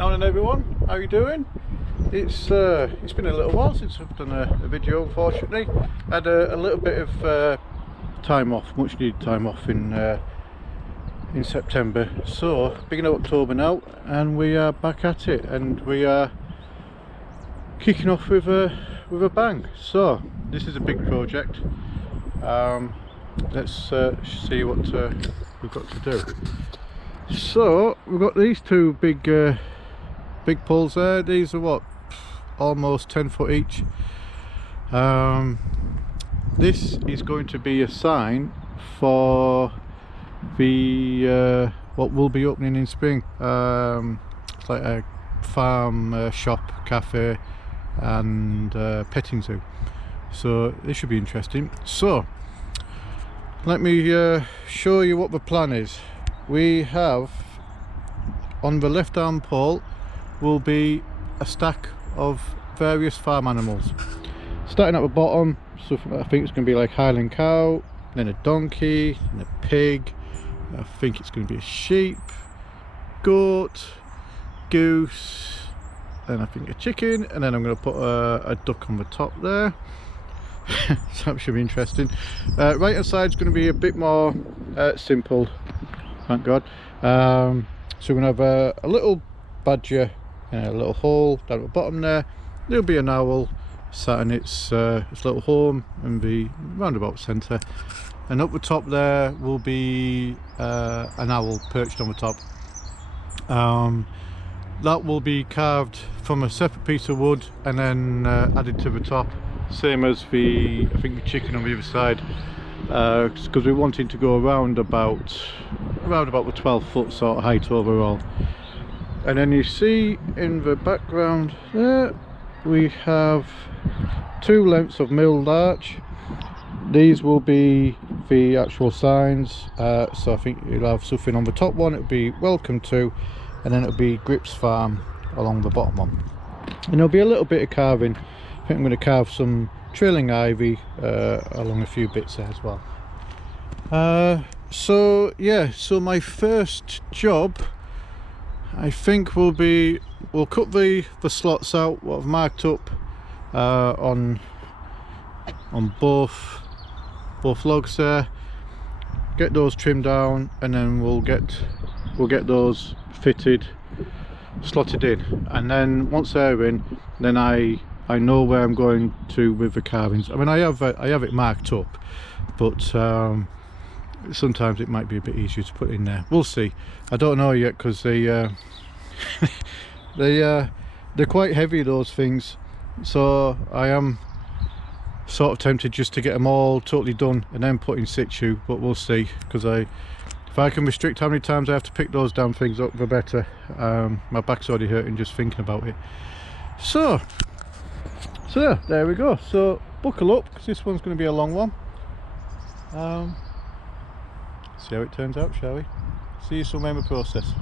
Morning everyone, how are you doing? It's been a little while since I've done a video, unfortunately. I had a little bit of time off, much needed time off in September. So beginning of October now, and we are back at it, and we are kicking off with a bang. So this is a big project. Let's see what we've got to do. So we've got these two big poles there. These are what, almost 10 foot each. This is going to be a sign for the what will be opening in spring. It's like a farm, shop, cafe and petting zoo, so this should be interesting. So let me show you what the plan is. We have, on the left arm pole will be a stack of various farm animals, starting at the bottom. So I think it's going to be like Highland cow, then a donkey, and a pig. I think it's going to be a sheep, goat, goose, and I think a chicken, and then I'm going to put a duck on the top there. So that should be interesting. Right hand side is going to be a bit more simple, thank God. So we're going to have a little badger in a little hole down at the bottom there. There'll be an owl sat in its little home in the roundabout centre, and up the top there will be an owl perched on the top. That will be carved from a separate piece of wood and then added to the top, same as the, I think, the chicken on the other side, because we're wanting to go around about the 12 foot sort of height overall. And then you see in the background there we have two lengths of milled arch. These will be the actual signs, so I think you'll have something on the top one, it'll be welcome to, and then it'll be Grips Farm along the bottom one. And there'll be a little bit of carving. I think I'm going to carve some trailing ivy along a few bits there as well. So yeah, so my first job, I think, will be, we'll cut the slots out what I've marked up on both logs there, get those trimmed down, and then we'll get those fitted, slotted in. And then once they're in, then I know where I'm going to with the carvings. I mean, I have it marked up, but sometimes it might be a bit easier to put in there. We'll see. I don't know yet, because they're quite heavy, those things, so I am sort of tempted just to get them all totally done and then put in situ, but we'll see, because if I can restrict how many times I have to pick those damn things up, the better. My back's already hurting just thinking about it. So there we go. So buckle up, because this one's going to be a long one. See how it turns out, shall we? See you somewhere in the process.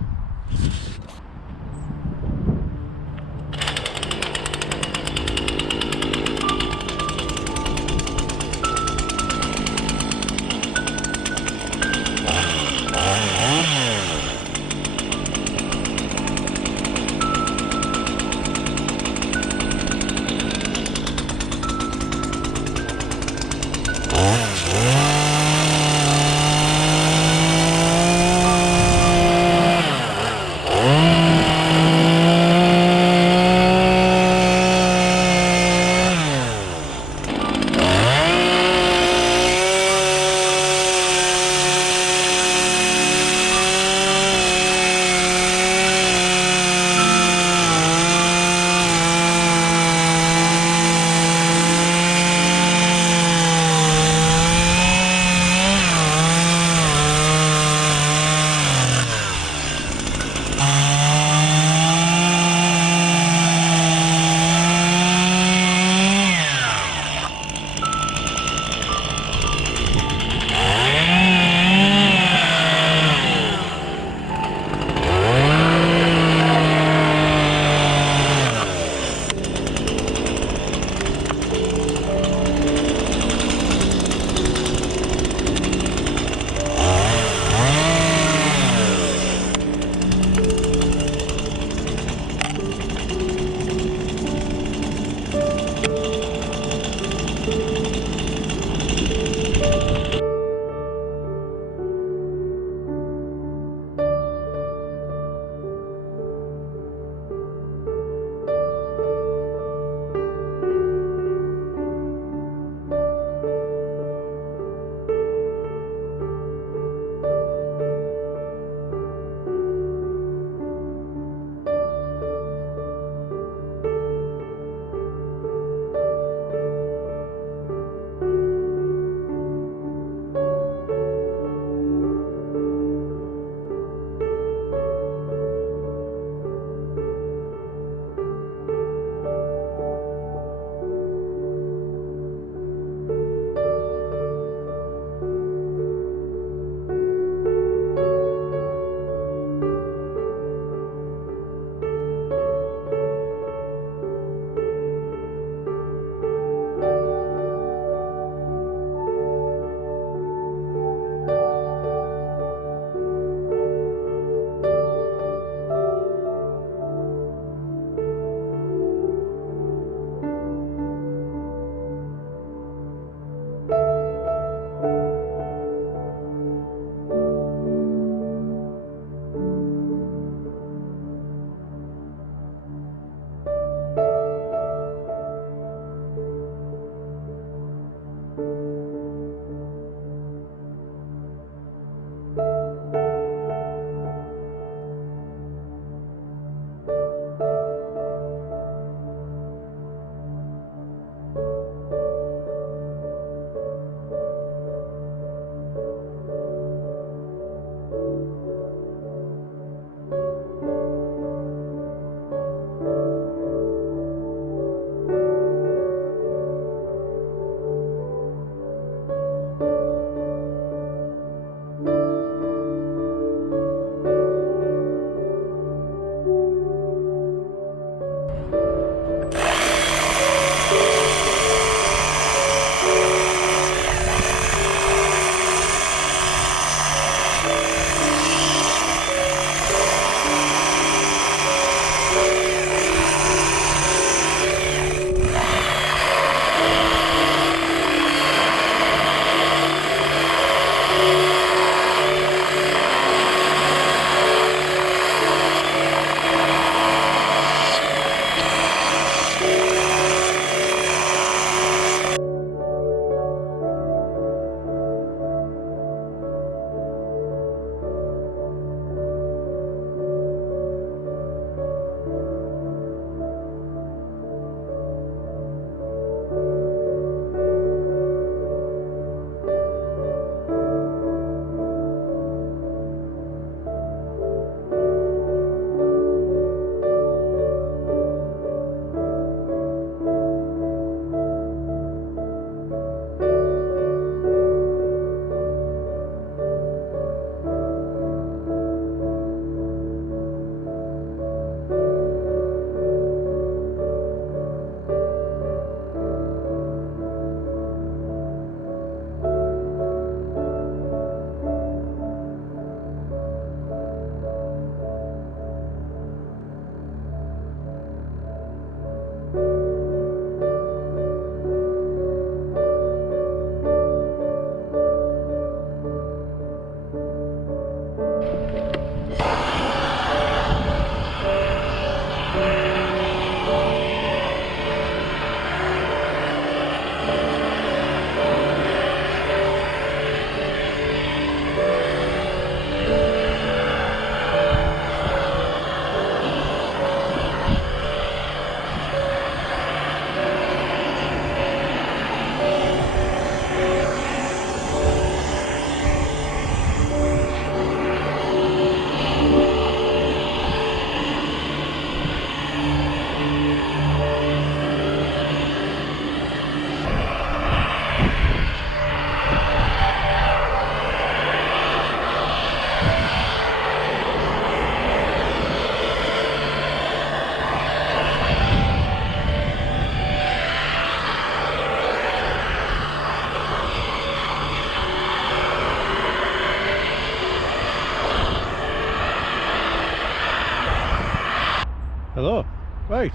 Hello. Right,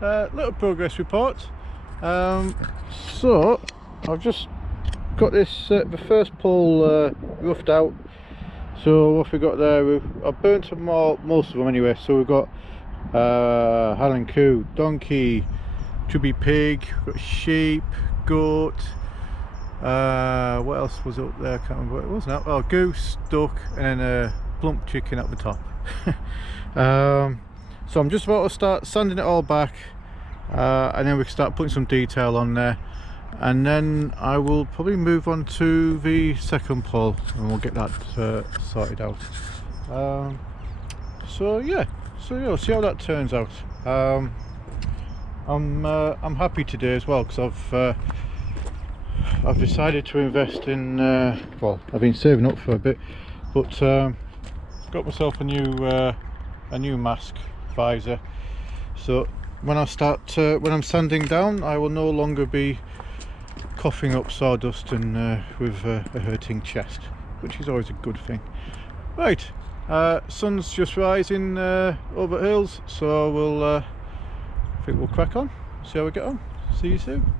little progress report. So I've just got this the first pole roughed out. So what we got there, I've burnt them all, most of them anyway. So we've got Highland cow, donkey, chubby pig, got sheep, goat. What else was up there? I can't remember what it was now. Oh, goose, duck, and then a plump chicken at the top. So I'm just about to start sanding it all back, and then we can start putting some detail on there, and then I will probably move on to the second pole and we'll get that sorted out. So yeah, we'll see how that turns out. I'm happy today as well because I've decided to invest in well, I've been saving up for a bit, but got myself a new mask visor, so when I'm sanding down, I will no longer be coughing up sawdust and with a hurting chest, which is always a good thing. Right, sun's just rising over hills, so I think we'll crack on, see how we get on. See you soon.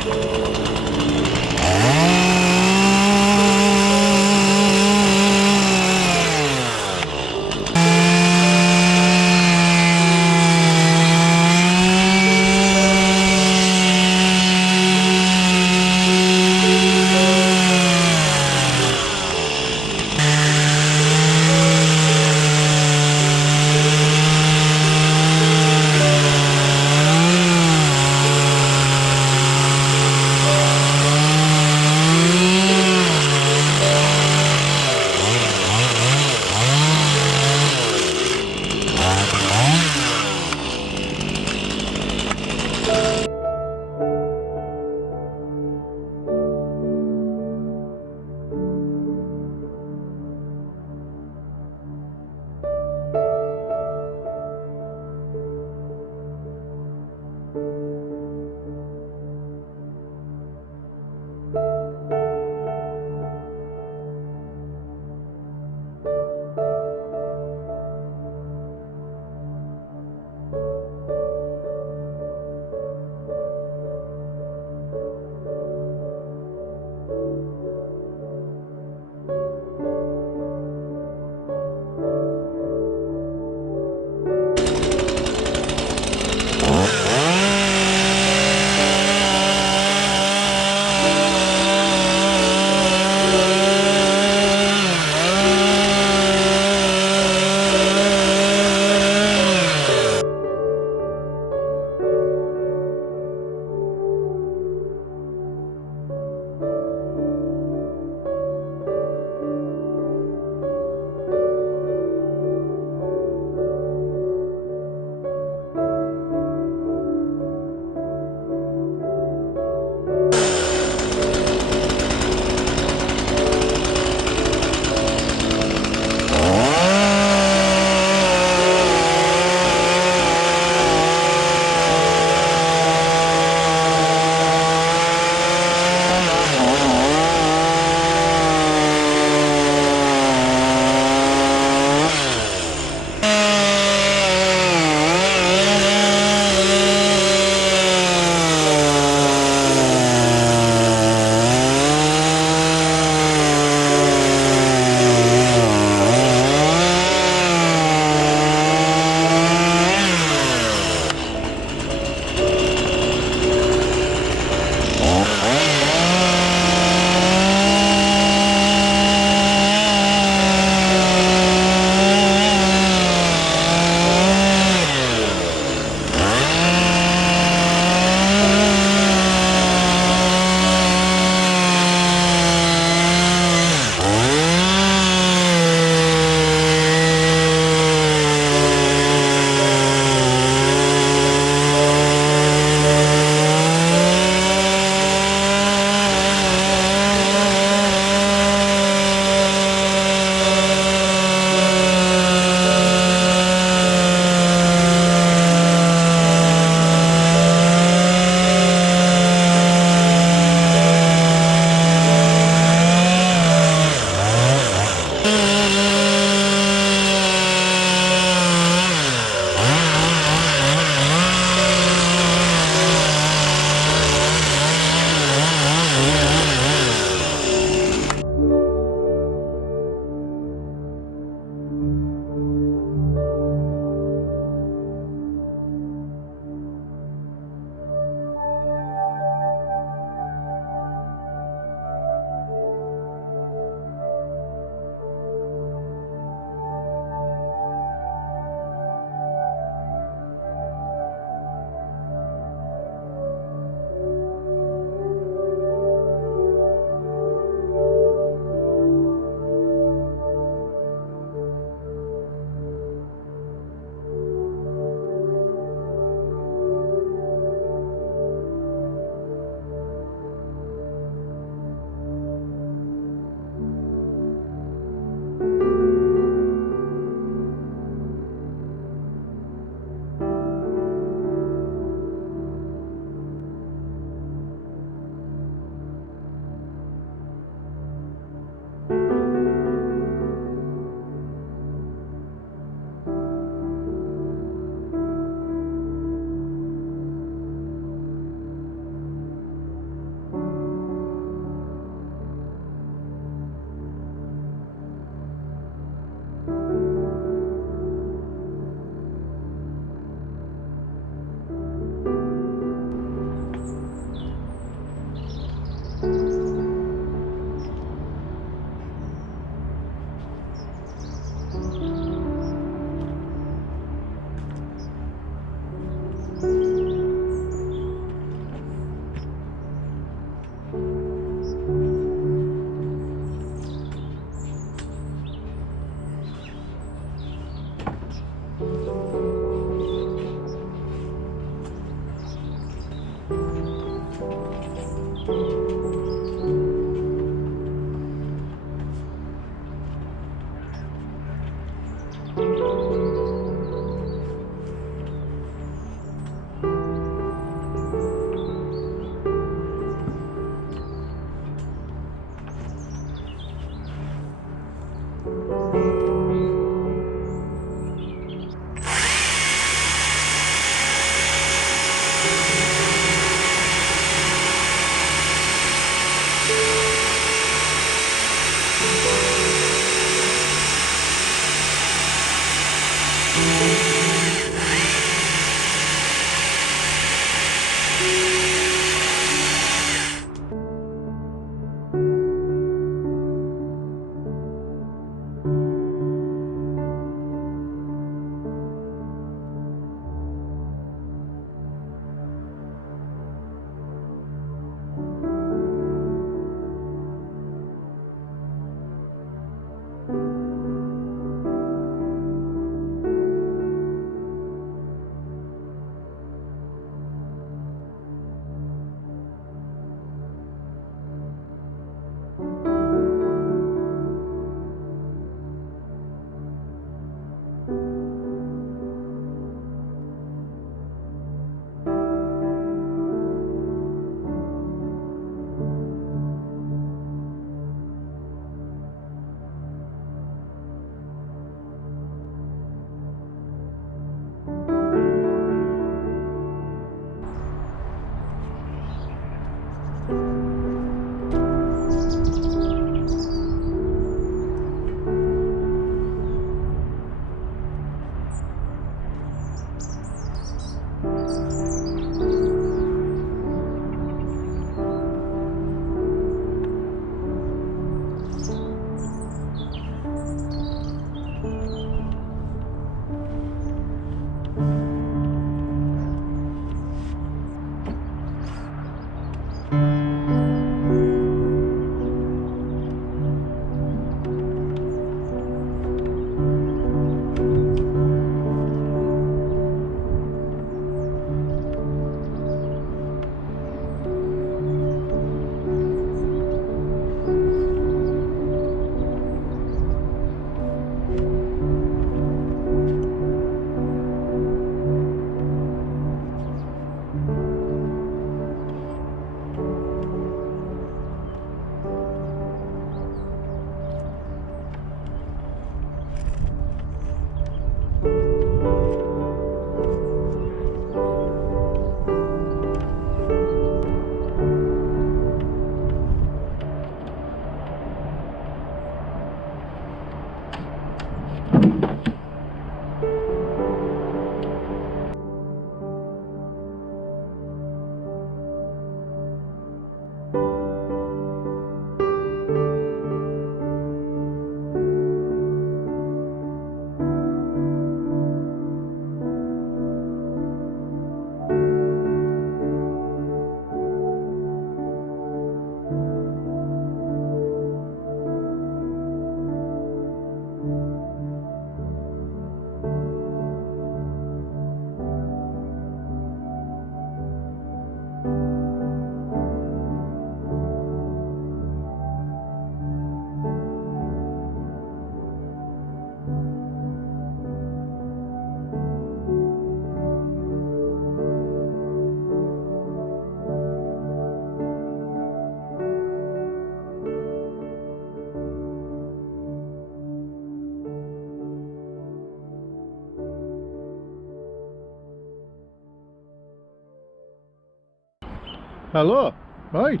Hello, right,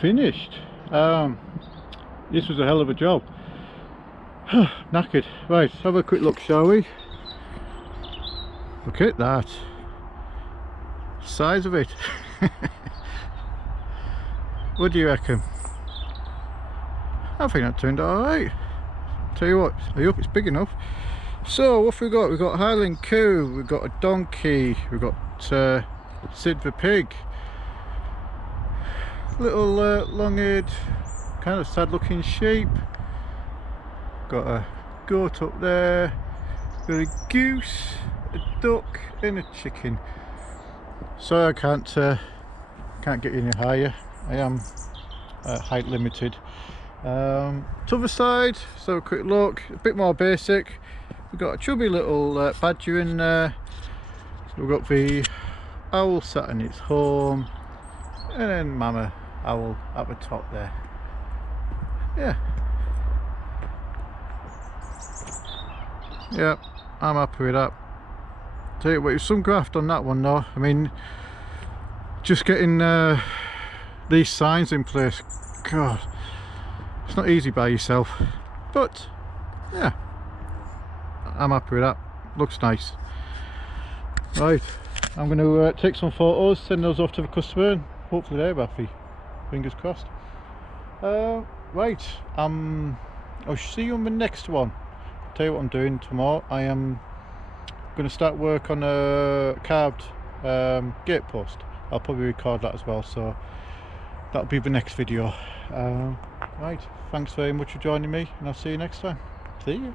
finished. This was a hell of a job. Knackered. Right, have a quick look, shall we? Look at that size of it. What do you reckon? I think that turned out alright. Tell you what, I hope it's big enough. So what have we got? We've got Highland cow, we've got a donkey, we've got Sid the pig, little long-eared, kind of sad looking sheep, got a goat up there, got a goose, a duck and a chicken. So I can't can't get any higher. I am height limited. To other side, so a quick look, a bit more basic. We've got a chubby little badger in there. So we've got the owl sat in its home, and then mama owl at the top there. Yeah. Yeah, I'm happy with that. Tell you what, it's some graft on that one though. I mean, just getting these signs in place, God, it's not easy by yourself, but yeah, I'm happy with that. Looks nice. Right, I'm going to take some photos, send those off to the customer, and hopefully they're happy. Fingers crossed. Right, I'll see you on the next one. I'll tell you what I'm doing tomorrow. I am going to start work on a carved gate post. I'll probably record that as well, so that'll be the next video. Right, thanks very much for joining me, and I'll see you next time. See you.